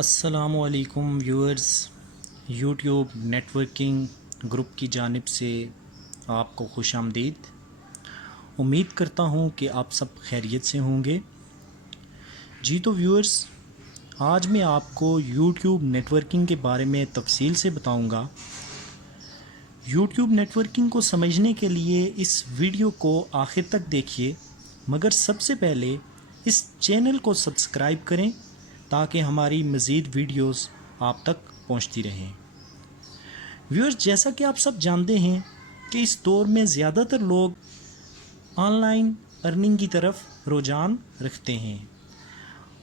अस्सलामुअलैकुम viewers, YouTube networking group की जानिब से आपको खुश आमदीद। उम्मीद करता हूँ कि आप सब खैरियत से होंगे। जी तो व्यूअर्स, आज मैं आपको यूट्यूब नेटवर्किंग के बारे में तफसील से बताऊँगा। यूट्यूब नेटवर्किंग को समझने के लिए इस वीडियो को आखिर तक देखिए, मगर सबसे पहले इस चैनल को सब्सक्राइब करें ताकि हमारी मज़ीद वीडियोस आप तक पहुंचती रहें। व्यूअर्स, जैसा कि आप सब जानते हैं कि इस दौर में ज़्यादातर लोग ऑनलाइन अर्निंग की तरफ रुझान रखते हैं।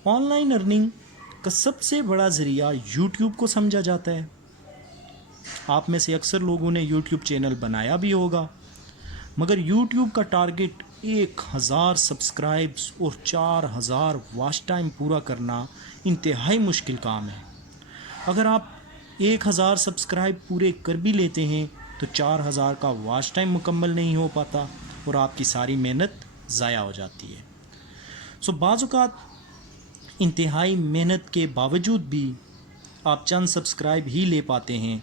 ऑनलाइन अर्निंग का सबसे बड़ा ज़रिया यूट्यूब को समझा जाता है। आप में से अक्सर लोगों ने यूट्यूब चैनल बनाया भी होगा, मगर यूट्यूब का टारगेट 1000 सब्सक्राइब्स और 4000 वॉच टाइम पूरा करना इंतहाई मुश्किल काम है। अगर आप 1000 सब्सक्राइब पूरे कर भी लेते हैं तो 4000 का वॉच टाइम मुकम्मल नहीं हो पाता और आपकी सारी मेहनत ज़ाया हो जाती है। बाज़ औक़ात इंतहाई मेहनत के बावजूद भी आप चंद सब्सक्राइब ही ले पाते हैं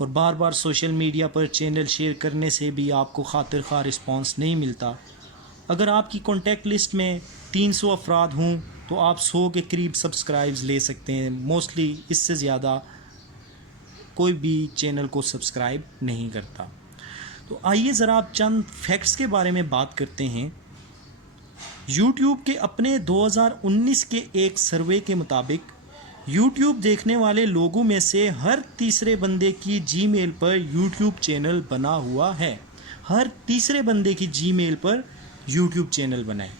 और बार बार सोशल मीडिया पर चैनल शेयर करने से भी आपको खातिर खा रिस्पॉन्स नहीं मिलता। अगर आपकी कॉन्टैक्ट लिस्ट में 300 अफराद हों तो आप 100 के करीब सब्सक्राइब्स ले सकते हैं। मोस्टली इससे ज़्यादा कोई भी चैनल को सब्सक्राइब नहीं करता। तो आइए ज़रा आप चंद फैक्ट्स के बारे में बात करते हैं। यूट्यूब के अपने 2019 के एक सर्वे के मुताबिक यूट्यूब देखने वाले लोगों में से हर तीसरे बंदे की जीमेल पर यूट्यूब चैनल बना हुआ है। हर तीसरे बंदे की जीमेल पर यूट्यूब चैनल बना है।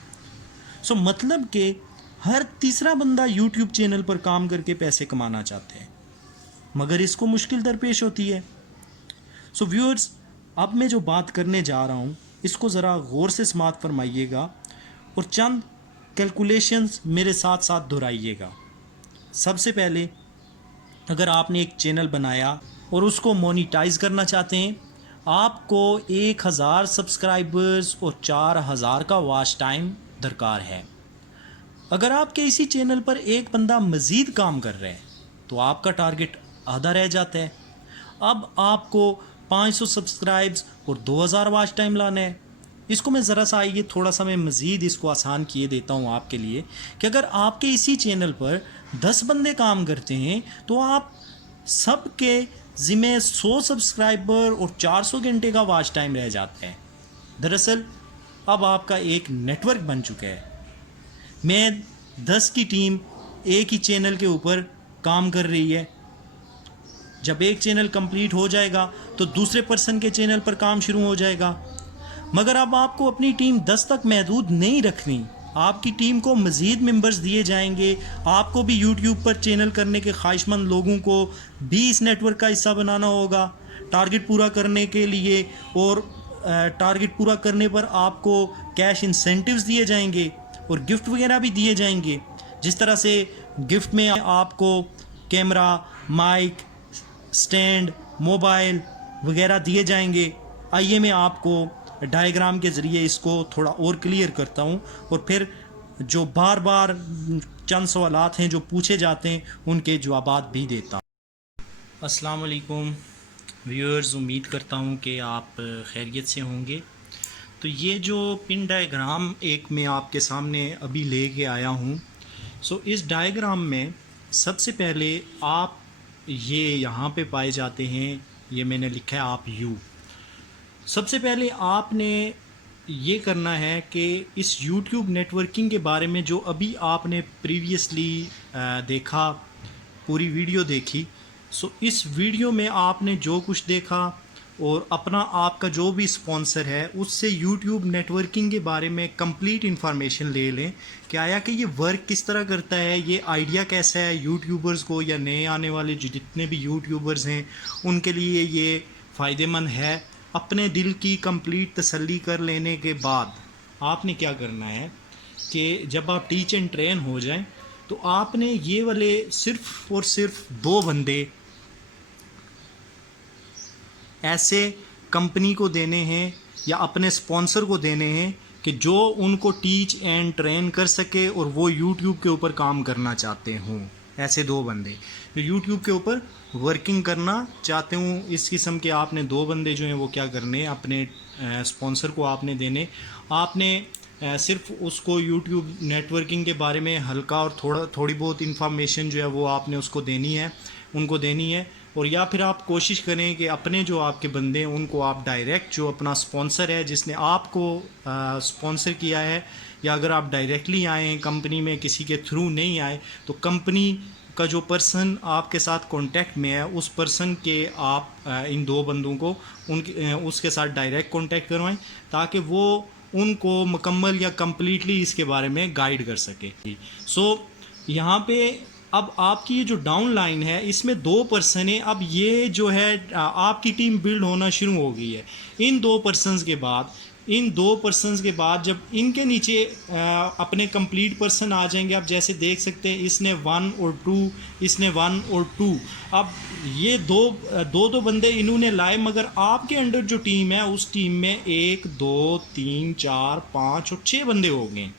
मतलब कि हर तीसरा बंदा यूट्यूब चैनल पर काम करके पैसे कमाना चाहते हैं, मगर इसको मुश्किल दरपेश होती है। व्यूअर्स, अब मैं जो बात करने जा रहा हूँ इसको ज़रा गौर से समात फरमाइएगा और चंद कैलकुलेशंस मेरे साथ साथ दोहराइएगा। सबसे पहले, अगर आपने एक चैनल बनाया और उसको मोनेटाइज करना चाहते हैं, आपको 1000 सब्सक्राइबर्स और 4000 का वॉच टाइम दरकार है। अगर आपके इसी चैनल पर एक बंदा मज़ीद काम कर रहा है तो आपका टारगेट आधा रह जाता है। अब आपको 500 सब्सक्राइब्स और 2000 वॉच टाइम लाना है। इसको मैं ज़रा सा आइए थोड़ा सा मैं मज़ीद इसको आसान किए देता हूँ आपके लिए कि अगर आपके इसी चैनल पर 10 बंदे काम करते हैं तो आप सब के ज़िम्मे 100 सब्सक्राइबर और 400 घंटे का वॉच टाइम रह जाता है। दरअसल अब आपका एक नेटवर्क बन चुका है। मैं 10 की टीम एक ही चैनल के ऊपर काम कर रही है। जब एक चैनल कंप्लीट हो जाएगा तो दूसरे पर्सन के चैनल पर काम शुरू हो जाएगा। मगर अब आपको अपनी टीम 10 तक महदूद नहीं रखनी। आपकी टीम को मज़ीद मेंबर्स दिए जाएंगे। आपको भी यूट्यूब पर चैनल करने के ख्वाहिशमंद लोगों को भी इस नेटवर्क का हिस्सा बनाना होगा टारगेट पूरा करने के लिए। और टारगेट पूरा करने पर आपको कैश इंसेंटिव्स दिए जाएंगे और गिफ्ट वगैरह भी दिए जाएंगे। जिस तरह से गिफ्ट में आपको कैमरा, माइक, स्टैंड, मोबाइल वगैरह दिए जाएंगे। आइए मैं आपको डायग्राम के ज़रिए इसको थोड़ा और क्लियर करता हूँ और फिर जो बार बार चंद सवालात हैं जो पूछे जाते हैं उनके जवाबात भी देता हूँ। अस्सलाम वालेकुम व्यूअर्स, उम्मीद करता हूँ कि आप खैरियत से होंगे। तो ये जो पिन डायग्राम एक मैं आपके सामने अभी लेके आया हूँ। इस डायग्राम में सबसे पहले आप ये यहाँ पे पाए जाते हैं, ये मैंने लिखा है आप यू। सबसे पहले आपने ये करना है कि इस यूट्यूब नेटवर्किंग के बारे में जो अभी आपने प्रीवियसली देखा, पूरी वीडियो देखी। इस वीडियो में आपने जो कुछ देखा और अपना आपका जो भी स्पॉन्सर है उससे यूट्यूब नेटवर्किंग के बारे में कंप्लीट इन्फॉर्मेशन ले लें कि आया कि ये वर्क किस तरह करता है, ये आइडिया कैसा है यूट्यूबर्स को या नए आने वाले जितने भी यूट्यूबर्स हैं उनके लिए ये फ़ायदेमंद है। अपने दिल की कंप्लीट तसल्ली कर लेने के बाद आपने क्या करना है कि जब आप टीच एंड ट्रेन हो जाएं तो आपने ये वाले सिर्फ़ और सिर्फ 2 बंदे ऐसे कंपनी को देने हैं या अपने स्पॉन्सर को देने हैं कि जो उनको टीच एंड ट्रेन कर सके और वो यूट्यूब के ऊपर काम करना चाहते हों। ऐसे 2 बंदे जो यूट्यूब के ऊपर वर्किंग करना चाहते हूँ। इस किस्म के आपने 2 बंदे जो हैं वो क्या करने, अपने स्पॉन्सर को आपने देने। आपने सिर्फ उसको यूट्यूब नेटवर्किंग के बारे में हल्का और थोड़ी बहुत इंफॉर्मेशन जो है वो आपने उसको देनी है, उनको देनी है। और या फिर आप कोशिश करें कि अपने जो आपके बंदे हैं उनको आप डायरेक्ट, जो अपना स्पॉन्सर है जिसने आपको स्पॉन्सर किया है, या अगर आप डायरेक्टली आए हैं कंपनी में, किसी के थ्रू नहीं आए, तो कंपनी का जो पर्सन आपके साथ कांटेक्ट में है उस पर्सन के आप इन 2 बंदों को उनके उसके साथ डायरेक्ट कांटेक्ट करवाएं, ताकि वो उनको मुकम्मल या कम्प्लीटली इसके बारे में गाइड कर सके। सो यहाँ पे अब आपकी ये जो डाउन लाइन है इसमें 2 पर्सन है। अब ये जो है आपकी टीम बिल्ड होना शुरू हो गई है। इन 2 पर्सनस के बाद जब इनके नीचे अपने कंप्लीट पर्सन आ जाएंगे, आप जैसे देख सकते हैं इसने 1 और 2, इसने 1 और 2, अब ये दो बंदे इन्होंने लाए, मगर आपके अंडर जो टीम है उस टीम में 1 2 3 4 5 और 6 बंदे हो गए।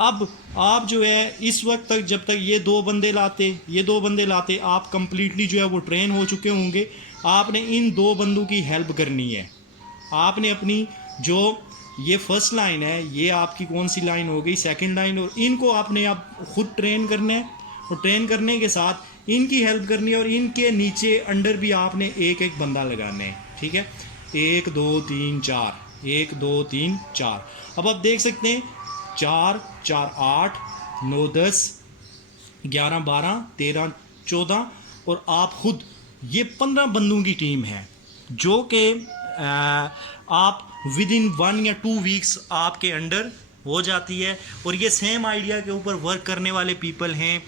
अब आप जो है इस वक्त तक, जब तक ये 2 बंदे लाते आप कंप्लीटली जो है वो ट्रेन हो चुके होंगे। आपने इन 2 बंदों की हेल्प करनी है। आपने अपनी जो ये फर्स्ट लाइन है, ये आपकी कौन सी लाइन हो गई, सेकंड लाइन, और इनको आपने अब खुद ट्रेन करना है। और ट्रेन करने के साथ इनकी हेल्प करनी है, और इनके नीचे अंडर भी आपने एक एक बंदा लगाना है। ठीक है, 1 2 3 4, 1 2 3 4। अब आप देख सकते हैं 4 4 8 9 10 11 12 13 14 और आप खुद, ये 15 बंदों की टीम है जो कि आप विद इन 1 या 2 वीक्स आपके अंडर हो जाती है। और ये सेम आइडिया के ऊपर वर्क करने वाले पीपल हैं,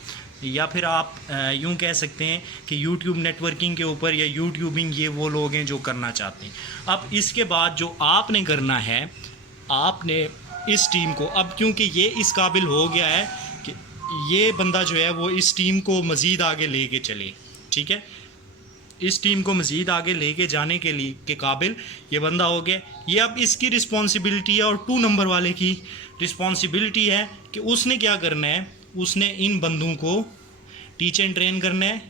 या फिर आप यूं कह सकते हैं कि यूट्यूब नेटवर्किंग के ऊपर या यूट्यूबिंग, ये वो लोग हैं जो करना चाहते हैं। अब इसके बाद जो आपने करना है, आपने इस टीम को, अब क्योंकि ये इस काबिल हो गया है कि ये बंदा जो है वो इस टीम को मज़ीद आगे लेके चले। ठीक है, इस टीम को मज़ीद आगे लेके जाने के लिए के काबिल ये बंदा हो गया। ये अब इसकी रिस्पॉन्सिबिलिटी है, और 2 नंबर वाले की रिस्पॉन्सिबिलिटी है कि उसने क्या करना है, उसने इन बंदों को टीच एंड ट्रेन करना है।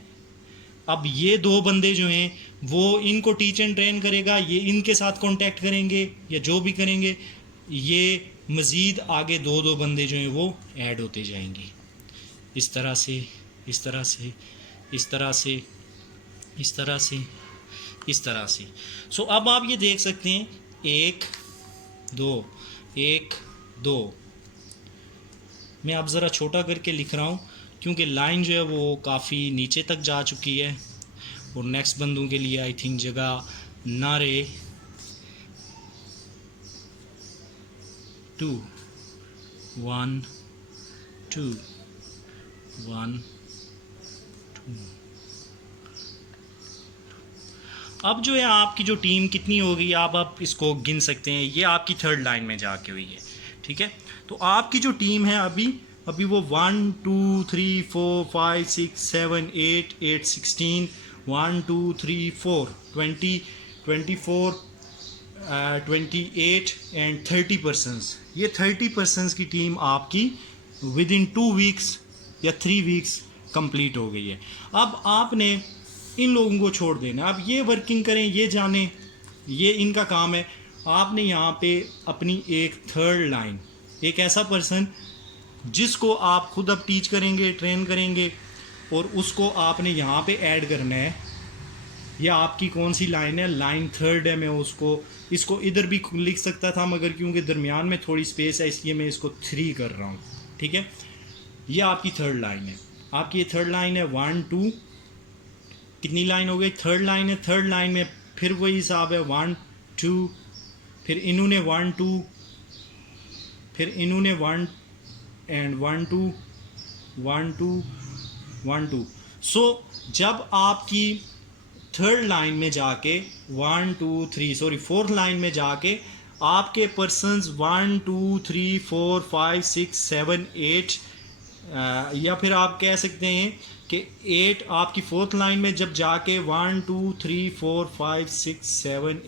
अब ये 2 बंदे जो हैं वो इनको टीच एंड ट्रेन करेगा, ये इनके साथ कांटेक्ट करेंगे या जो भी करेंगे, ये मज़ीद आगे 2 बंदे जो हैं वो ऐड होते जाएंगे, इस तरह से, इस तरह से, इस तरह से, इस तरह से, इस तरह से। सो अब आप ये देख सकते हैं 1 2 1 2। मैं अब ज़रा छोटा करके लिख रहा हूँ क्योंकि लाइन जो है वो काफ़ी नीचे तक जा चुकी है, और नेक्स्ट बंदों के लिए आई थिंक जगह ना रहे। 2 1 2 1 2। अब जो है आपकी जो टीम कितनी हो गई, आप इसको गिन सकते हैं। ये आपकी 3rd लाइन में जाके हुई है। ठीक है, तो आपकी जो टीम है अभी वो 1 2 3 4 5 6 7 8 8 16 1 2 3 4 20 24 28 एंड 30 पर्सनस। ये 30 पर्सनस की टीम आपकी विद इन 2 वीक्स या 3 वीक्स कंप्लीट हो गई है। अब आपने इन लोगों को छोड़ देना। अब ये वर्किंग करें, ये जाने, ये इनका काम है। आपने यहाँ पे अपनी एक 3rd लाइन, एक ऐसा पर्सन जिसको आप खुद अब टीच करेंगे, ट्रेन करेंगे, और उसको आपने यहाँ पे ऐड करना है। या आपकी कौन सी लाइन है, लाइन 3rd है। मैं इसको इधर भी लिख सकता था, मगर क्योंकि दरमियान में थोड़ी स्पेस है इसलिए मैं इसको 3 कर रहा हूँ। ठीक है, ये आपकी 3rd लाइन है। आपकी ये 3rd लाइन है 1 2, कितनी लाइन हो गई, 3rd लाइन है। 3rd लाइन में फिर वही हिसाब है 1 2, फिर इन्होंने 1 2, फिर इन्होंने 1 एंड 1 2 1 2 1 2। सो जब आपकी 3rd लाइन में जाके 1 2 3 सॉरी 4th लाइन में जाके आपके पर्सनस 1 2 3 4 5 6 7 8, या फिर आप कह सकते हैं कि 8, आपकी 4th लाइन में जब जाके 1 2 3 4 5 6 7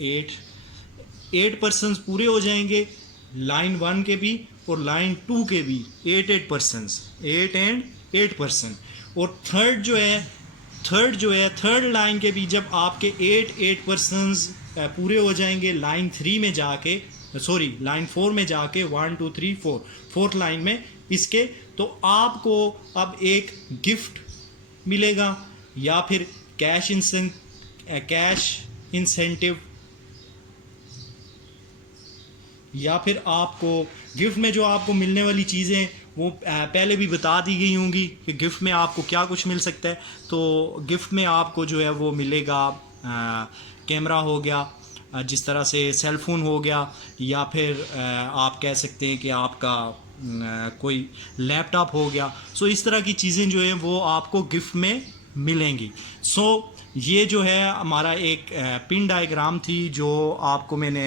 8 पर्सनस पूरे हो जाएंगे, लाइन 1 के भी और लाइन 2 के भी 8 पर्सनस, 8 एंड 8%। और थर्ड लाइन के भी जब आपके 8% पूरे हो जाएंगे लाइन 3 में जाके, सॉरी लाइन 4 में जाके, 1 2 3 4 फोर्थ लाइन में इसके, तो आपको अब एक गिफ्ट मिलेगा या फिर कैश इंसेंटिव, या फिर आपको गिफ्ट में जो आपको मिलने वाली चीज़ें वो पहले भी बता दी गई होंगी कि गिफ्ट में आपको क्या कुछ मिल सकता है। तो गिफ्ट में आपको जो है वो मिलेगा कैमरा हो गया, जिस तरह से सेल फोन हो गया, या फिर आप कह सकते हैं कि आपका कोई लैपटॉप हो गया। सो इस तरह की चीज़ें जो हैं वो आपको गिफ्ट में मिलेंगी। सो ये जो है हमारा एक पिन डायग्राम थी जो आपको मैंने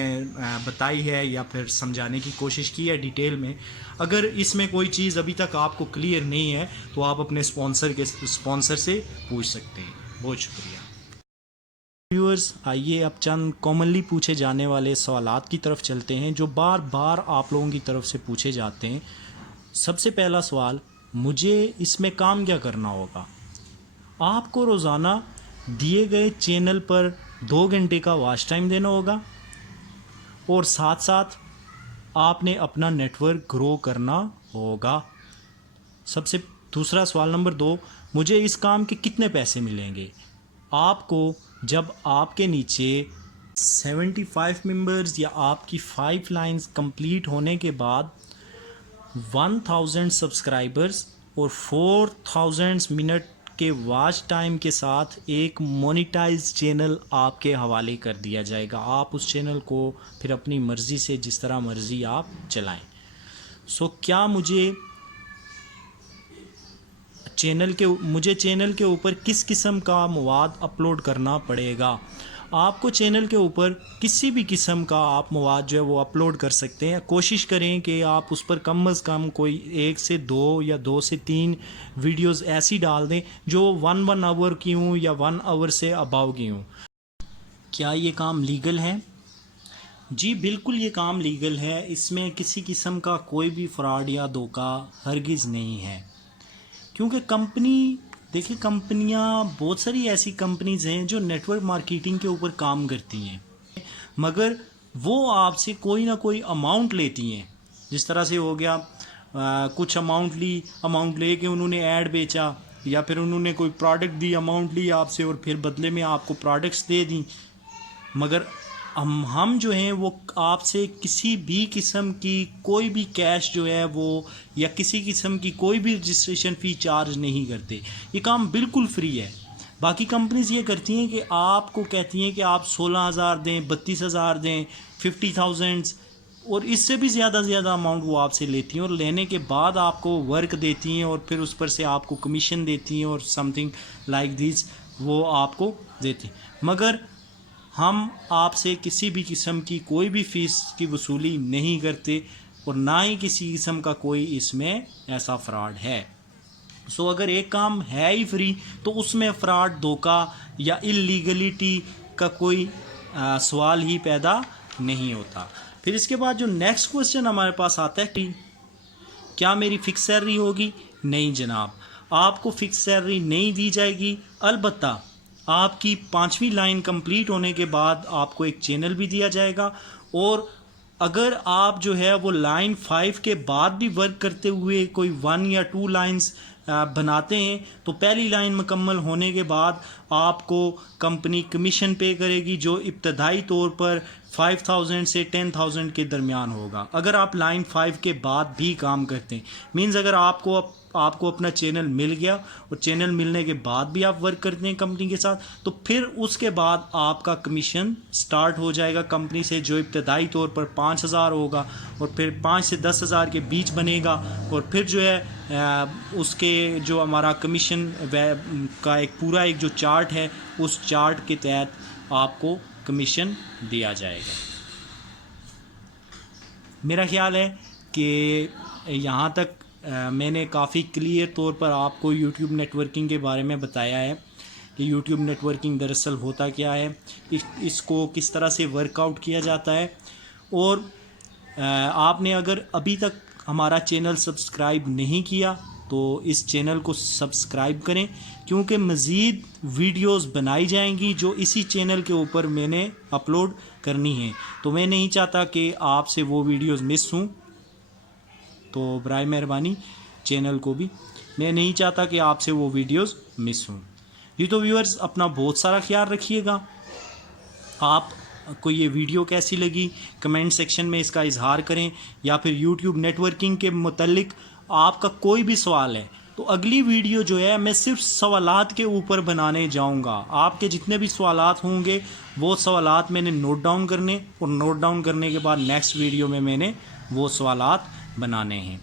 बताई है या फिर समझाने की कोशिश की है डिटेल में। अगर इसमें कोई चीज़ अभी तक आपको क्लियर नहीं है तो आप अपने स्पॉन्सर से पूछ सकते हैं। बहुत शुक्रिया व्यूअर्स। आइए अब चंद कॉमनली पूछे जाने वाले सवालात की तरफ चलते हैं जो बार बार आप लोगों की तरफ से पूछे जाते हैं। सबसे पहला सवाल, मुझे इसमें काम क्या करना होगा? आपको रोज़ाना दिए गए चैनल पर 2 घंटे का वॉच टाइम देना होगा और साथ साथ आपने अपना नेटवर्क ग्रो करना होगा। दूसरा सवाल नंबर 2, मुझे इस काम के कितने पैसे मिलेंगे? आपको जब आपके नीचे 75 मेंबर्स या आपकी 5 लाइंस कंप्लीट होने के बाद 1000 सब्सक्राइबर्स और 4000 मिनट के वॉच टाइम के साथ एक मोनेटाइज चैनल आपके हवाले कर दिया जाएगा। आप उस चैनल को फिर अपनी मर्ज़ी से जिस तरह मर्ज़ी आप चलाएं। क्या मुझे चैनल के ऊपर किस किस्म का मवाद अपलोड करना पड़ेगा? आपको चैनल के ऊपर किसी भी किस्म का आप मवाद जो है वो अपलोड कर सकते हैं। कोशिश करें कि आप उस पर कम अज़ कम कोई 1 से 2 या 2 से 3 वीडियोस ऐसी डाल दें जो 1 आवर की हों या 1 आवर से अबाव की हों। क्या ये काम लीगल है? जी बिल्कुल, ये काम लीगल है। इसमें किसी किस्म का कोई भी फ्रॉड या धोखा हरगिज़ नहीं है, क्योंकि देखिए कंपनियां, बहुत सारी ऐसी कंपनीज़ हैं जो नेटवर्क मार्केटिंग के ऊपर काम करती हैं, मगर वो आपसे कोई ना कोई अमाउंट लेती हैं। जिस तरह से हो गया कुछ अमाउंट ले के उन्होंने ऐड बेचा, या फिर उन्होंने कोई प्रोडक्ट दी, अमाउंट ली आपसे और फिर बदले में आपको प्रोडक्ट्स दे दी। मगर हम जो हैं वो आपसे किसी भी किस्म की कोई भी कैश जो है वो या किसी किस्म की कोई भी रजिस्ट्रेशन फ़ी चार्ज नहीं करते। ये काम बिल्कुल फ्री है। बाकी कंपनीज ये करती हैं कि आपको कहती हैं कि आप 16,000 दें, 32,000 दें, 50,000 और इससे भी ज़्यादा अमाउंट वो आपसे लेती हैं और लेने के बाद आपको वर्क देती हैं और फिर उस पर से आपको कमीशन देती हैं और समथिंग लाइक दिस वो आपको देती हैं। मगर हम आपसे किसी भी किस्म की कोई भी फ़ीस की वसूली नहीं करते और ना ही किसी किस्म का कोई इसमें ऐसा फ्रॉड है। अगर एक काम है ही फ्री तो उसमें फ्रॉड, धोखा या इलीगलिटी का कोई सवाल ही पैदा नहीं होता। फिर इसके बाद जो नेक्स्ट क्वेश्चन हमारे पास आता है कि क्या मेरी फ़िक्स सैलरी होगी? नहीं जनाब, आपको फ़िक्स सैलरी नहीं दी जाएगी। अलबत्ता आपकी 5वीं लाइन कंप्लीट होने के बाद आपको एक चैनल भी दिया जाएगा, और अगर आप जो है वो लाइन 5 के बाद भी वर्क करते हुए कोई 1 या 2 लाइंस बनाते हैं तो पहली लाइन मुकम्मल होने के बाद आपको कंपनी कमीशन पे करेगी जो इब्तदाई तौर पर 5,000 से 10,000 के दरमियान होगा। अगर आप लाइन 5 के बाद भी काम करते हैं, मींस अगर आपको अपना चैनल मिल गया और चैनल मिलने के बाद भी आप वर्क करते हैं कंपनी के साथ, तो फिर उसके बाद आपका कमीशन स्टार्ट हो जाएगा कंपनी से, जो इब्तदाई तौर पर 5,000 होगा और फिर 5 से 10,000 के बीच बनेगा, और फिर जो है उसके जो हमारा कमीशन का एक जो चार्ट है उस चार्ट के तहत आपको कमीशन दिया जाएगा। मेरा ख्याल है कि यहाँ तक मैंने काफ़ी क्लियर तौर पर आपको YouTube नेटवर्किंग के बारे में बताया है कि YouTube नेटवर्किंग दरअसल होता क्या है, इसको किस तरह से वर्कआउट किया जाता है। और आपने अगर अभी तक हमारा चैनल सब्सक्राइब नहीं किया तो इस चैनल को सब्सक्राइब करें, क्योंकि मज़ीद वीडियोस बनाई जाएंगी जो इसी चैनल के ऊपर मैंने अपलोड करनी है। तो मैं नहीं चाहता कि आपसे वो वीडियोस मिस हों, तो बराए मेहरबानी चैनल को भी, मैं नहीं चाहता कि आपसे वो वीडियोस मिस हों। जी तो व्यूअर्स, अपना बहुत सारा ख्याल रखिएगा। आपको ये वीडियो कैसी लगी कमेंट सेक्शन में इसका इजहार करें, या फिर यूट्यूब नेटवर्किंग के मुतल्लिक आपका कोई भी सवाल है तो अगली वीडियो जो है मैं सिर्फ सवालात के ऊपर बनाने जाऊंगा। आपके जितने भी सवालात होंगे वो सवालात मैंने नोट डाउन करने, और नोट डाउन करने के बाद नेक्स्ट वीडियो में मैंने वो सवालात बनाने हैं।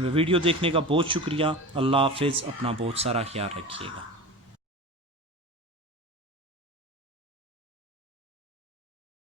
वीडियो देखने का बहुत शुक्रिया। अल्लाह हाफ़िज़। अपना बहुत सारा ख्याल रखिएगा।